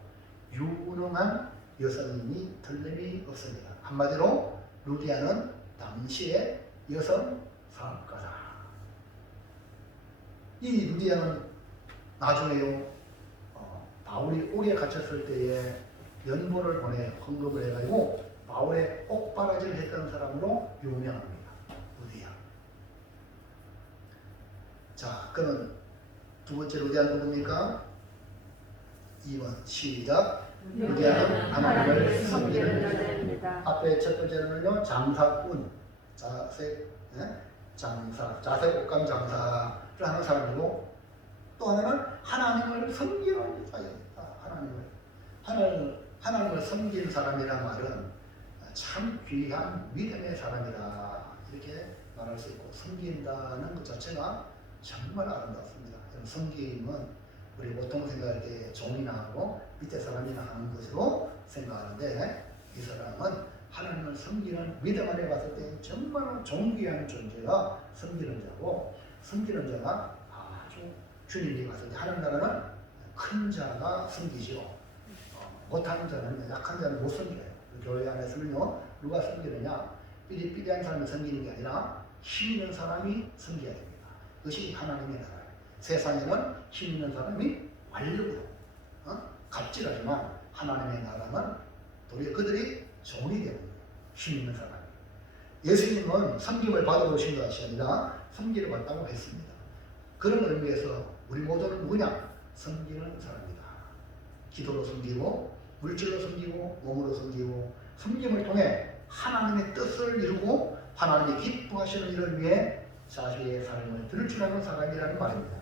유능한 여성인이 틀림이 없습니다. 한마디로 루디아는 당시의 여성 사업가다. 이 루디아는 나중에요 바울이 옥에 갇혔을 때에 연보를 보내 헌금을 해가지고 바울의 옥바라지를 했던 사람으로 유명합니다. 루디아. 자, 그러면 두 번째 루디아는 누굽니까? 2번 시작. 루디아는 하나님을 섬기는 여자입니다. 앞에 첫 번째는요 장사꾼, 자색 옷감 장사를 하는 사람이고 또 하나는 하나님을 섬기는 여자입니다. 하나님을 섬기는 사람이란 말은 참 귀한 믿음의 사람이라 이렇게 말할 수 있고 섬긴다는 것 자체가 정말 아름답습니다. 섬김은 우리 보통 생각할 때 종이나 하고 밑에 사람이나 하는 것으로 생각하는데 이 사람은 하나님을 섬기는 믿음 안에 봤을 때 정말 존귀한 존재가 섬기는 자고 섬기는 자가 아주 주님이 봤을 때 하는 나라는 큰 자가 섬기죠. 못하는 자는 약한 자는 못 섬겨요. 교회 안에서는요 누가 섬기느냐 삐리삐리한 사람이 섬기는 게 아니라 힘 있는 사람이 섬겨야 됩니다. 그것이 하나님의 나라예요. 세상에는 힘 있는 사람이 완력으로 갑질하지만 하나님의 나라는 도리어 그들이 종이 되는 거예요. 힘 있는 사람이. 예수님은 섬김을 받아보신 것이 아니라 섬기를 받다고 했습니다. 그런 의미에서 우리 모두는 누구냐? 섬기는 사람이다. 기도로 섬기고 물질로 섬기고 몸으로 섬기고 섬김을 통해 하나님의 뜻을 이루고 하나님이 기뻐하시는 일을 위해 자기의 삶을 드릴 줄 아는 사람이라는 말입니다.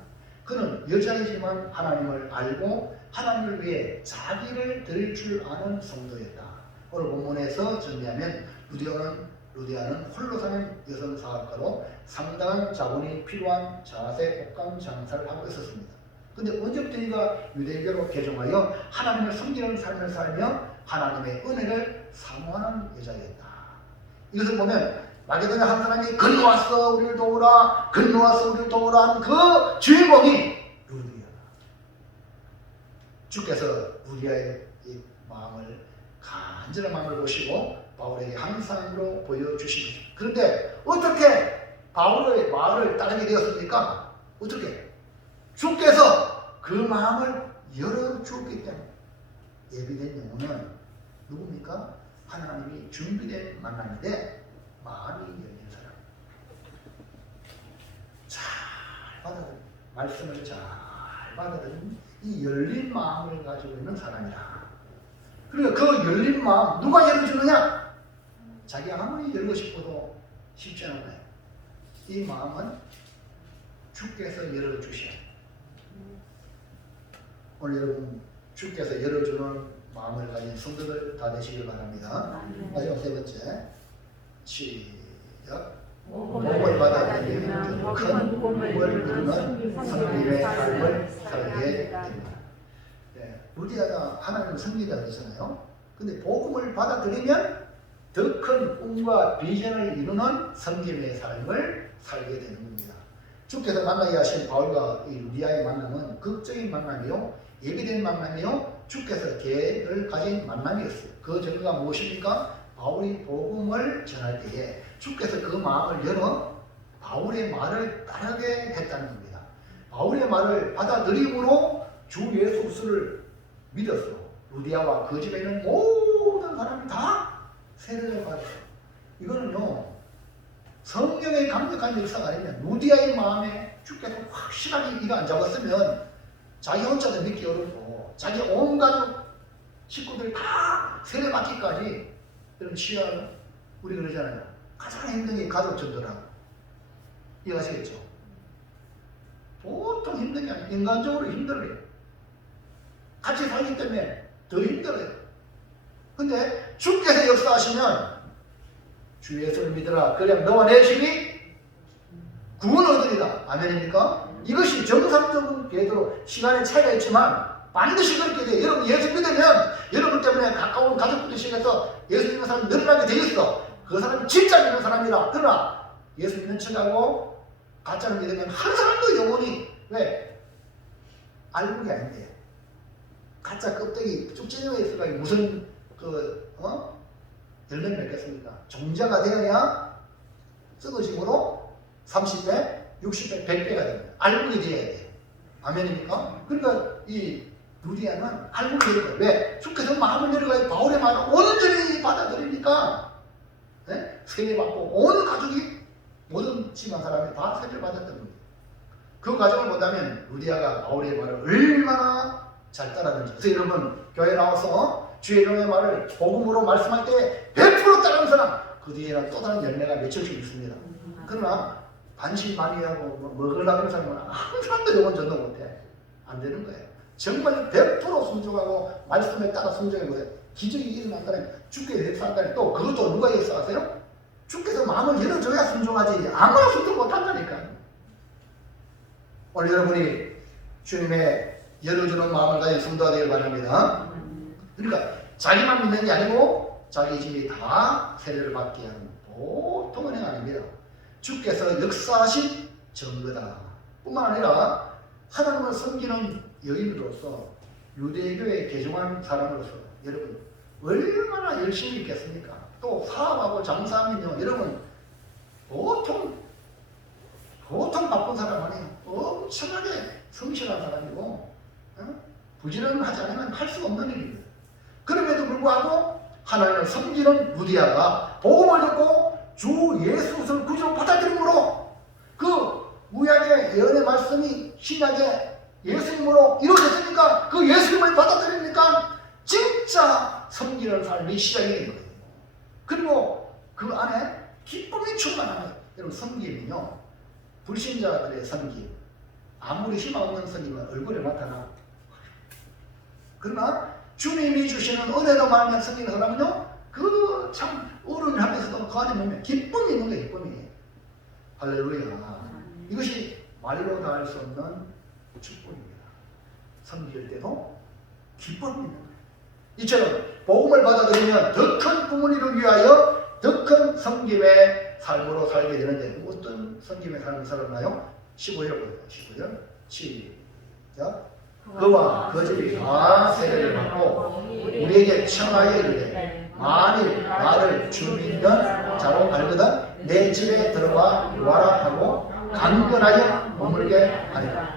그는 여자이지만 하나님을 알고 하나님을 위해 자기를 드릴 줄 아는 성도였다. 오늘 본문에서 정리하면 루디아는 홀로 사는 여성 사업가로 상당한 자본이 필요한 자색 옷감 장사를 하고 있었습니다. 근데 언제부터인가 유대교로 개종하여 하나님을 섬기는 삶을 살며 하나님의 은혜를 사모하는 여자였다. 이것을 보면 마게도냐 한 사람이 건너왔어 우리를 도우라 건너왔어 우리를 도우라 하는 그 주인공이 루디아다. 주께서 루디아의 이 마음을 간절한 마음을 보시고 바울에게 항상으로 보여주십니다. 그런데 어떻게 바울의 말을 따르게 되었습니까? 어떻게? 주께서 그 마음을 열어주었기 때문에 예비된 영혼은 누굽니까? 하나님이 준비된 만남인데 마음이 열린 사람. 잘 받아들인 말씀을 잘 받아들인 이 열린 마음을 가지고 있는 사람이다. 그러니까 그 열린 마음 누가 열어주느냐? 자기가 아무리 열고 싶어도 쉽지 않아요. 이 마음은 주께서 열어주셔야 돼요. 오늘 여러분 주께서 열어주는 마음을 가진 성도들 다 되시길 바랍니다. 마지막 세 번째, 시작. 복음을 받아들이면 큰 복음을 이루는 성님의 삶을 살게 됩니다. 네, 루디아가 하나님을 섬기다 그러잖아요. 근데 복음을 받아들이면 더 큰 꿈과 비전을 이루는 성김의 삶을 살게 되는 겁니다. 주께서 만나게 하신 바울과 이 루디아의 만남은 극적인 만남이요, 예비된 만남이요, 주께서 계획을 가진 만남이었어요. 그 증거가 무엇입니까? 바울이 복음을 전할 때에 주께서 그 마음을 열어 바울의 말을 따르게 했다는 겁니다. 바울의 말을 받아들임으로 주 예수 그리스도를 믿었어. 루디아와 그 집에 있는 모든 사람이 다 세례를 받았어요. 이거는요, 성령의 강력한 역사가 아니면 루디아의 마음에 주께서 확실하게 이가 안 잡았으면 자기 혼자도 믿기 어렵고 자기 온 가족 식구들 다 세례 받기까지 이런 치열, 우리 그러잖아요. 가장 힘든 게 가족 전도라고. 이해하시겠죠? 보통 힘든 게 아니에요. 인간적으로 힘들어요. 같이 살기 때문에 더 힘들어요. 근데 주께서 역사하시면 주 예수를 믿으라. 그냥 너와 내 집이 구원을 얻으리라. 아멘입니까? 이것이 정상적인 궤도 시간의 차이가 있지만 반드시 그렇게 돼요. 여러분 예수 믿으면 여러분 때문에 가까운 가족들 중에서 예수 믿는 사람이 늘어나게 되어 있어. 그 사람이 진짜 믿는 사람이라. 그러나 예수 믿는 척하고 가짜를 믿으면 한 사람도 영원히 왜? 알고이 아닌데 가짜 껍데기 쭉 찢어져 있어가 무슨 열매를 맺겠습니까? 종자가 되어야 썩어짐으로 30배, 60배, 100배가 됩니다. 알고이 되어야 돼요. 아멘입니까? 그러니까 이 루디아는 알고이 되는 거예요. 왜? 주께서 마음을 열어가지고 바울의 말을 온전히 받아들이니까 네? 세례받고 온 가족이 모든 집안 사람이 다 세례를 받았던 겁니다. 그 과정을 본다면 루디아가 바울의 말을 얼마나 잘 따랐는지. 그래서 여러분 교회 나와서 주의 종의 말을 복음으로 말씀할 때 100% 따르는 사람 그 뒤에는 또 다른 열매가 맺혀지고 있습니다. 그러나 반신 많이 하고 먹으려고 하는 사람은 한 사람도 영혼 전도 못해. 안 되는 거예요. 정말 100% 순종하고 말씀에 따라 순종하고 기적이 일어난다면 주께서 역사한다면 또 그것도 누가 역사하세요? 주께서 마음을 열어줘야 순종하지 아무나 순종 못한다니까. 오늘 여러분이 주님의 열어주는 마음을 가진 성도가 되길 바랍니다. 그러니까 자기만 믿는 게 아니고 자기 집이 다 세례를 받게 하는 보통 은행 아닙니다. 주께서 역사하신 증거다 뿐만 아니라 하나님을 섬기는 여인으로서 유대교에 개종한 사람으로서 여러분 얼마나 열심히 있겠습니까? 또 사업하고 장사하면요 여러분 보통 바쁜 사람 아니에요. 엄청나게 성실한 사람이고 부지런하지 않으면 할 수 없는 일입니다. 그럼에도 불구하고 하나님을 섬기는 루디아가 복음을 듣고 주 예수 그리스도를 구주로 받아들임으로 그 구약의 예언의 말씀이 신약의 예수님으로 이루어졌으니까 그 예수님을 받아들이니까 진짜 섬기는 삶이 시작이 된 거예요. 그리고 그 안에 기쁨이 충만한 거예요. 여러분 섬김은요 불신자들의 섬김 아무리 희망 없는 섬김은 얼굴에 나타나. 그러나 주님이 주시는 은혜로 말미암아 섬기는 사람은요 그 참 어른을 하면서도 그 안에 보면 기쁨이 있는 거예요. 기쁨이. 할렐루야. 이것이 말로 다 할 수 없는 축복입니다. 섬길 때도 기쁨이 있는 거예요. 이처럼 복음을 받아들이면 더 큰 꿈을 이루기 위하여 더 큰 섬김의 삶으로 살게 되는데 어떤 섬김의 삶을 살았나요? 15절 보세요. 15절 시작. 그와 그 집이 다 세례를 받고 우리에게 청하여 이르되 만일 나를 주 믿는 자로 알거든 내 집에 들어와 유하라 하고 강건하여 머물게 하리라.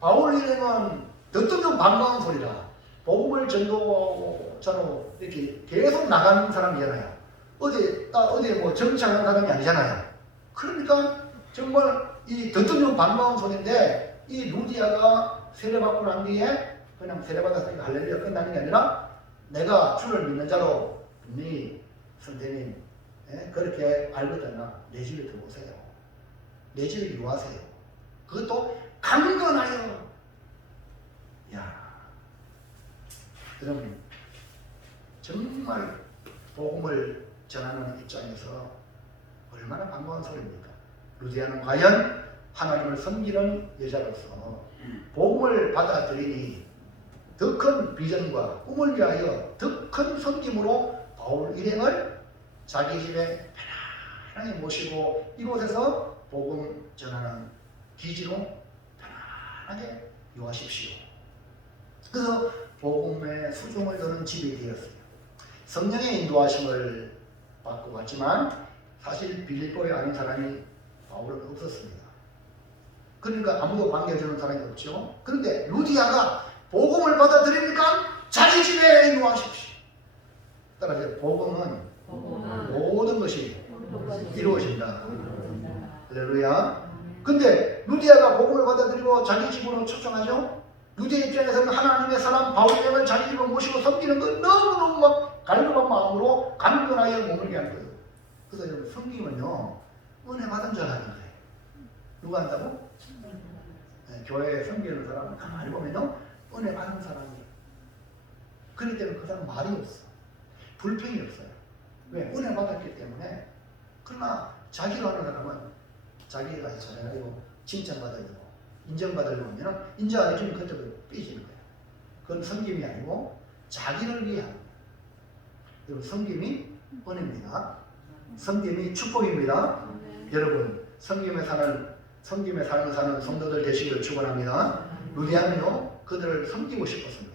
바울 이름은 듣던 반가운 소리라. 복음을 전도자로 이렇게 계속 나가는 사람이잖아요. 어디 뭐 정치하는 사람이 아니잖아요. 그러니까 정말 이 듣던 반가운 소리인데 이 루디아가 세례받고 난 뒤에 그냥 세례받았으니까 할렐루야 끝나는 게 아니라 내가 주를 믿는 자로 분명히 선생님 예? 그렇게 알고 있다면 내 집에 들어오세요. 내 집에 유하세요. 그것도 강건하여. 야, 여러분 정말 복음을 전하는 입장에서 얼마나 반가운 소리입니까? 루디아는 과연 하나님을 섬기는 여자로서 복음을 받아들이니 더 큰 비전과 꿈을 위하여 더 큰 섬김으로 바울 일행을 자기 집에 편안하게 모시고 이곳에서 복음 전하는 기지로 편안하게 유하십시오. 그래서 복음의 수종을 두는 집이 되었어요. 성령의 인도하심을 받고 왔지만 사실 빌립보에 아는 사람이 바울은 없었습니다. 그러니까 아무도 반겨주는 사람이 없죠. 그런데 루디아가 복음을 받아들이니까 자기 집에 유하십시오. 따라서 복음은 모든 것이 이루어진다. 할렐루야. 근데 루디아가 복음을 받아들이고 자기 집으로 초청하죠. 루디아 입장에서는 하나님의 사람 바울을 자기 집으로 모시고 섬기는 건 너무너무 막 갈급한 마음으로 강건하여 머물게 한 거예요. 그래서 여러분 섬김은요 은혜 받은 줄 아는 거예요. 누가 한다고? 네, 교회에 섬기는 사람은 가만히 보면요 은혜 받은 사람이에요. 그렇기 때문에 그 사람 말이 없어. 불평이 없어요. 왜? 은혜 받았기 때문에. 그러나 자기로 하는 사람은 자기가 잘해가지고 칭찬받으려고 인정받으려고 하면 인정 안 해주면 그때부터 삐지는 거예요. 그건 섬김이 아니고 자기를 위한 거예요. 여러분 섬김이 은혜입니다. 섬김이 축복입니다. 여러분 섬김에 사는 성도들 되시기를 축원합니다. 루디아는요 그들을 섬기고 싶었습니다.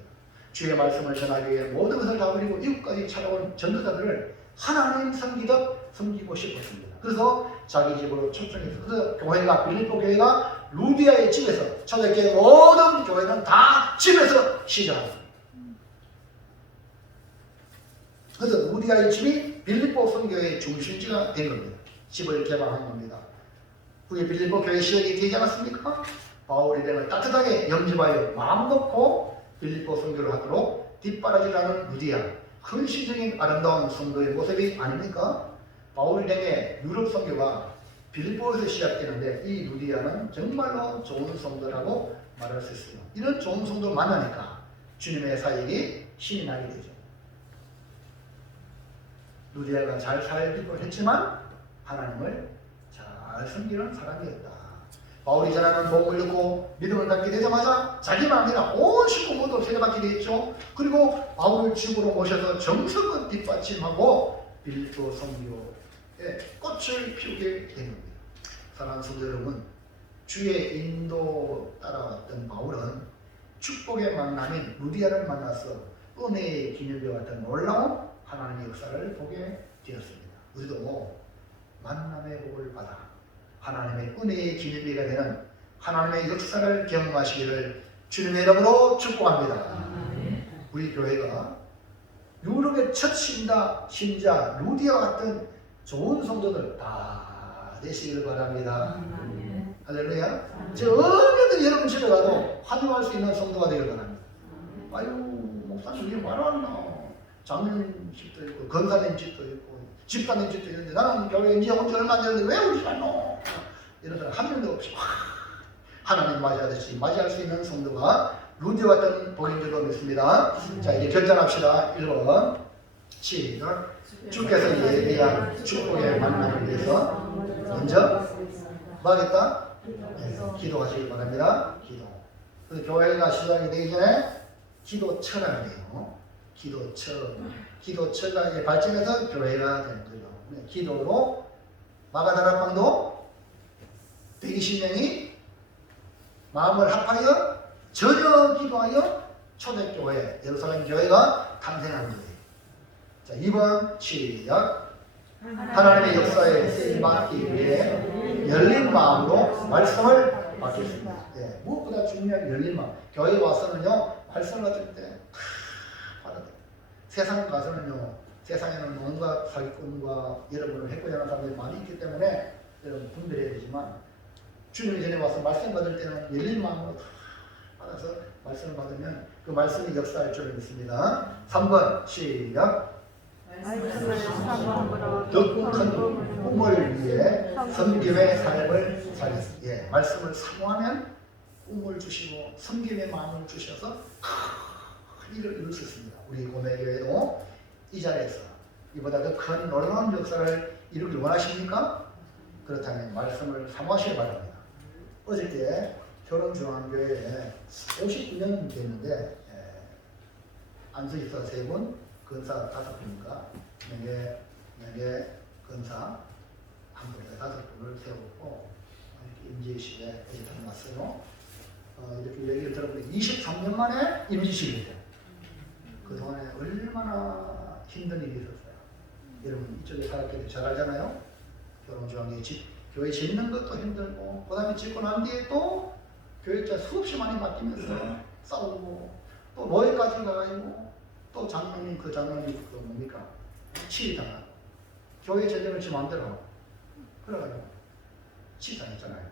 주의 말씀을 전하기 위해 모든 것을 다 버리고 이웃까지 찾아온 전도자들을 하나님 섬기듯 섬기고 싶었습니다. 그래서 자기 집으로 초청해서 그래서 교회가 빌립보 교회가 루디아의 집에서 초대교회 모든 교회는 다 집에서 시작합니다. 그래서 루디아의 집이 빌립보 선교회의 중심지가 된 겁니다. 집을 개방한 겁니다. 그게 빌립보 교회 시작이 되지 않았습니까? 바울 일행을 따뜻하게 영접하여 마음 놓고 빌립보 선교를 하도록 뒷바라지라는 루디아, 헌신적인 아름다운 성도의 모습이 아닙니까? 바울 일행의 유럽 선교가 빌립보에서 시작되는데 이 루디아는 정말로 좋은 성도라고 말할 수 있어요. 이런 좋은 성도를 만나니까 주님의 사역이 신이 나게 되죠. 루디아가 잘 살기도 했지만 하나님을 잘 섬기는 사람이었다. 바울이 전하는 복음을 듣고 믿음을 갖게 되자마자 자기만 아니라 온 식구 모두 세례받게 되었죠. 그리고 바울을 집으로 모셔서 정성껏 뒷받침하고 빌립보 선교에 꽃을 피우게 된 겁니다. 사랑하는 성도 여러분, 주의 인도 따라왔던 바울은 축복의 만남인 루디아를 만나서 은혜의 기념과 같은 놀라운 하나님의 역사를 보게 되었습니다. 우리도 만남의 복을 받아 하나님의 은혜의 기념비가 되는 하나님의 역사를 경험하시기를 주님의 이름으로 축복합니다. 우리 교회가 유럽의 첫 신자 루디아 같은 좋은 성도들 다 되시기를 바랍니다. 할렐루야. 저 어디든 여러분 집에 가도 환영할 수 있는 성도가 되길 바랍니다. 아유 목사님 이게 말하나 장로님 집도 있고 권사님 집도 있고 집사님 집도 있는데 나는 교회에 이제 온 지 얼마 안 됐는데 왜 우리 살노? 이런 사람 한 명도 없이 하나님 맞이하듯이 맞이할 수 있는 성도가 루디아 같은 복인 줄로 믿습니다. 자 이제 결단합시다. 1번 시작. 주께서 예비한 축복의 만남을 위해서 먼저 뭐 하겠다? 네, 기도하시기 바랍니다. 기도. 그래서 교회가 시작이 되기 전에 기도처라는 거예요. 기도처가 이제 발전해서 교회가 되는 거예요. 네, 기도로 마가다락방도 120명이 마음을 합하여 전혀 기도하여 초대교회 예루살렘 교회가 탄생한 거예요. 자 2번 시작. 하나님의 역사에 쓰임받기 위해 열린 마음으로 말씀을 받겠습니다. 네, 무엇보다 중요한 열린 마음. 교회에 와서는요 말씀을 받을 때 세상 가서는요 세상에는 온갖 사기꾼과 여러분을 해코지하는 사람들이 많이 있기 때문에 여러분 분별해야 되지만 주님이 전에 와서 말씀 받을 때는 열린 마음으로 받아서 말씀을 받으면 그 말씀이 역사할 줄을 믿습니다. 3번 시작. 말씀을 사모함으로 더 큰 꿈을 위해 섬김의 삶을 살렸습니다. 예, 말씀을 사모하면 꿈을 주시고 섬김의 마음을 주셔서 큰 일을 이룰 수 있습니다. 우리 고매교회도 이 자리에서 이보다 더 큰 놀라운 역사를 이루길 원하십니까? 그렇다면 말씀을 사모하시기 바랍니다. 어저께 효론중앙교회에 59년 됐는데 안수집사 3분, 근사 5분인가 명예 근사 한 분에 5분을 세웠고 이렇게 임지식에 다녀왔어요. 이렇게 얘기를 들어보니 23년 만에 임지식이 돼요. 그동안에 얼마나 힘든 일이 있었어요. 여러분 이쪽에 살았기 잘 알잖아요. 효론중앙교회 교회 짓는 것도 힘들고 그 다음에 짓고 난 뒤에 또 교육자 수없이 많이 바뀌면서 싸우고 또 노예까지 가가지고 또 장로님 그 뭡니까? 치리당하고 교회 제대로 지 마음대로 하고 그래가지고 치리당했잖아요.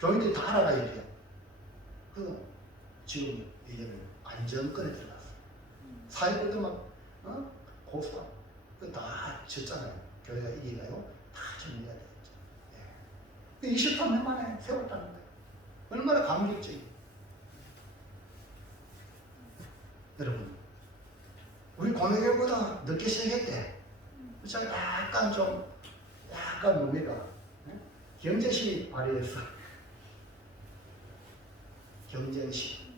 교인들이 다 알아가야 돼요. 그 지금 이제는 안정권에 들어갔어요. 사회권도 막 고소하고 다 졌잖아요. 교회가 이기가요. 다 정리가 되겠죠. 23년 만에 세웠다는 거예요. 얼마나 감격적이에요. 여러분, 우리 고매교보다 늦게 시작했대. 약간 뭡니까? 경제시 발휘했어. 경쟁시.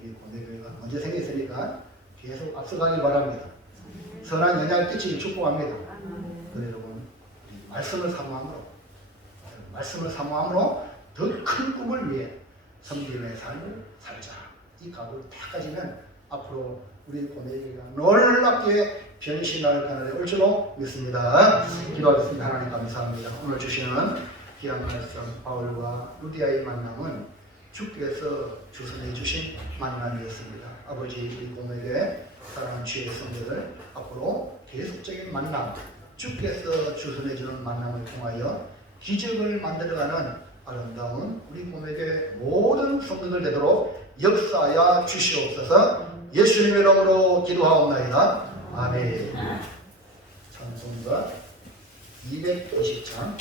우리 고매교회가 먼저 생겼으니까 계속 앞서가길 바랍니다. 선한 영향을 끼치기 축복합니다. 그래 여러분, 말씀을 사모함으로 더 큰 꿈을 위해 섬김의 삶을 살자. 이 각오를 딱 가지면 앞으로 우리 고뇌교회가 놀랍게 변신할 그날에 올 줄로 믿습니다. 기도하겠습니다. 하나님 감사합니다. 오늘 주시는 귀한 말씀 바울과 루디아의 만남은 주께서 주선해 주신 만남이었습니다. 아버지 우리 고뇌교회 사랑하는 주의 성도들 앞으로 계속적인 만남 주께서 주선해 주는 만남을 통하여 기적을 만들어가는 아름다운 우리 고매교회 모든 성도들 되도록 역사하여 주시옵소서. 예수님의 이름으로 기도하옵나이다. 아멘. 찬송가 220장